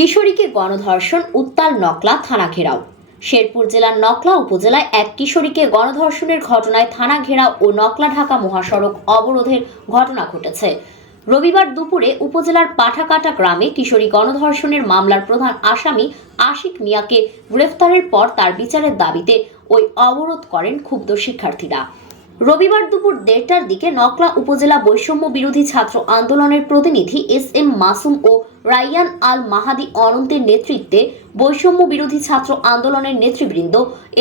কিশোরীকে গণধর্ষণ, উত্তাল নকলা থানা ঘেরাও। শেরপুর জেলার নকলা উপজেলায় এক কিশোরীকে গণধর্ষণের ঘটনায় থানা ঘেরাও ও নকলা ঢাকা মহাসড়ক অবরোধের ঘটনা ঘটেছে। রবিবার দুপুরে উপজেলার পাঠাকাটা গ্রামে কিশোরী গণধর্ষণের মামলার প্রধান আসামি আশিক মিয়াকে গ্রেফতারের পর তার বিচারের দাবিতে ওই অবরোধ করেন ক্ষুব্ধ শিক্ষার্থীরা। রবিবার দুপুর 1:30টার দিকে নকলা উপজেলা বৈষম্য বিরোধী ছাত্র আন্দোলনের প্রতিনিধি এস.এম. মাসুম ও রাইয়ান আল মাহাদি অনন্তের নেতৃত্বে বৈষম্য বিরোধী ছাত্র আন্দোলনের নেতৃবৃন্দ,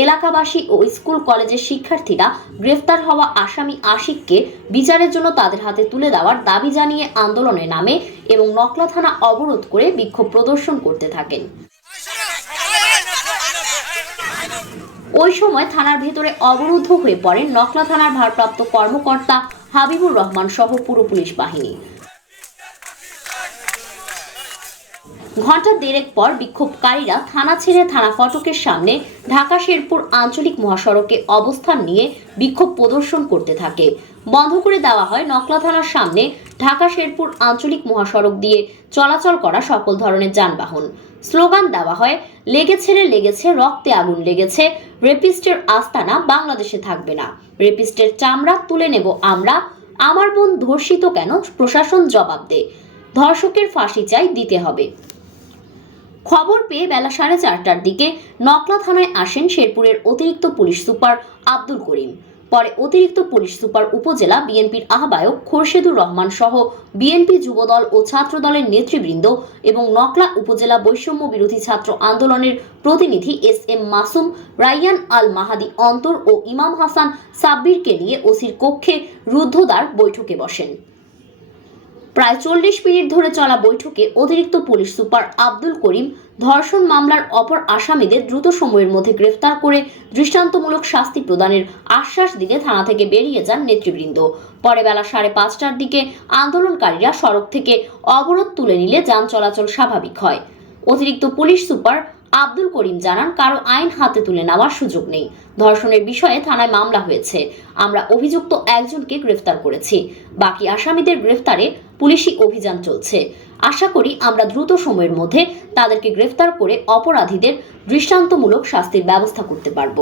এলাকাবাসী ও স্কুল কলেজের শিক্ষার্থীরা গ্রেফতার হওয়া আসামি আশিককে বিচারের জন্য তাদের হাতে তুলে দেওয়ার দাবি জানিয়ে আন্দোলনে নামে এবং নকলা থানা অবরোধ করে বিক্ষোভ প্রদর্শন করতে থাকেন। ওই সময় থানার ভেতরে অবরুদ্ধ হয়ে পড়েন নকলা থানার ভারপ্রাপ্ত কর্মকর্তা হাবিবুর রহমান সহ পুরো পুলিশ বাহিনী। ঘণ্টা দেড়েক পর বিক্ষোভকারীরা থানা ছেড়ে থানা ফটকের সামনে ঢাকা শেরপুর আঞ্চলিক মহাসড়কে অবস্থান নিয়ে বিক্ষোভ প্রদর্শন করতে থাকে। বন্ধ করে দেওয়া হয় নকলা থানার সামনে ঢাকা শেরপুর আঞ্চলিক মহাসড়ক দিয়ে চলাচল করা সকল ধরনের যানবাহন। স্লোগান দেওয়া হয়, লেগেছে রে লেগেছে, রক্তে আগুন লেগেছে, রেপিস্টের আস্তানা বাংলাদেশে থাকবে না, রেপিস্টের চামড়া তুলে নেব আমরা, আমার বোন ধর্ষিত কেন, প্রশাসন জবাব দে, ধর্ষকের ফাঁসি চাই, দিতে হবে। খবর পেয়ে বেলা 4:30টার দিকে নকলা থানায় আসেন শেরপুরের অতিরিক্ত পুলিশ সুপার আব্দুল করিম। পরে অতিরিক্ত পুলিশ সুপার উপজেলা বিএনপির আহ্বায়ক খোরশেদুর রহমান সহ বিএনপি যুবদল ও ছাত্র দলের নেতৃবৃন্দ এবং নকলা উপজেলা বৈষম্য বিরোধী ছাত্র আন্দোলনের প্রতিনিধি এস.এম. মাসুম, রাইয়ান আল মাহাদি অন্তর ও ইমাম হাসান সাব্বিরকে নিয়ে ওসির কক্ষে রুদ্ধদ্বার বৈঠকে বসেন। প্রায় 40 মিনিট ধরে চলা বৈঠকে অতিরিক্ত পুলিশ সুপার আব্দুল করিম ধর্ষণ মামলার অপর আসামিদের দ্রুত সময়ের মধ্যে গ্রেফতার করে দৃষ্টান্তমূলক শাস্তি প্রদানের আশ্বাস দিলে থানা থেকে বেরিয়ে যান নেতৃবৃন্দ। পরে বেলা 5:30টার দিকে আন্দোলনকারীরা সড়ক থেকে অবরোধ তুলে নিলে যান চলাচল স্বাভাবিক হয়। অতিরিক্ত পুলিশ সুপার আব্দুল করিম জানান, কারো আইন হাতে তুলে নেওয়ার সুযোগ নেই। ধর্ষণের বিষয়ে থানায় মামলা হয়েছে, আমরা অভিযুক্ত একজনকে গ্রেফতার করেছি, বাকি আসামিদের গ্রেফতারে পুলিশি অভিযান চলছে। আশা করি আমরা দ্রুত সময়ের মধ্যে তাদেরকে গ্রেফতার করে অপরাধীদের দৃষ্টান্তমূলক শাস্তির ব্যবস্থা করতে পারব।